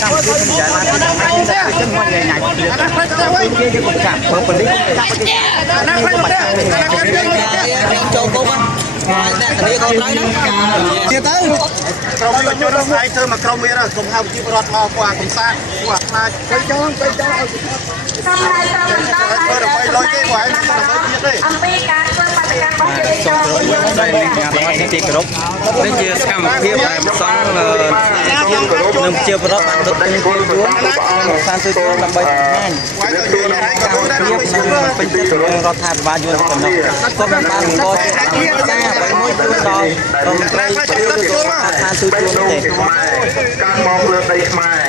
កម្មវិធីមិនចាយបានចឹងមកញ៉ៃញ៉ៃគេcũng chạm bơm phần đíchចូលគុំអ្នកធានាកូនត្រូវហ្នឹងទៀតទៅក្រុមយុវជនស្អែកធ្វើមកក្រុមវាគុំហៅជីវរដ្ឋមកពួកអាកំសាន្តពួកអាខ្លាចទៅចង់ឲ្យដើម្បីលុយគេពួកឯងទៅទៀតទេអំពីការធ្វើបដកម្មរបស់យុវជនđây là nhà đó thì tiền group đâyជាសកម្មភាពដែលផ្សំនឹងជាប្រព័ន្ធបានដឹកជញ្ជូនសានទៅជួនដើម្បីបង្ហាញនឹងពេញចិត្តរដ្ឋាភិបាលយួនប៉ុណ្ណោះក៏មិនបានបង្កជាការអ្វីមួយជូនដល់រដ្ឋមន្ត្រីជួយទទួលស្ថានទូតជួនទេការមកលើដីខ្មែរ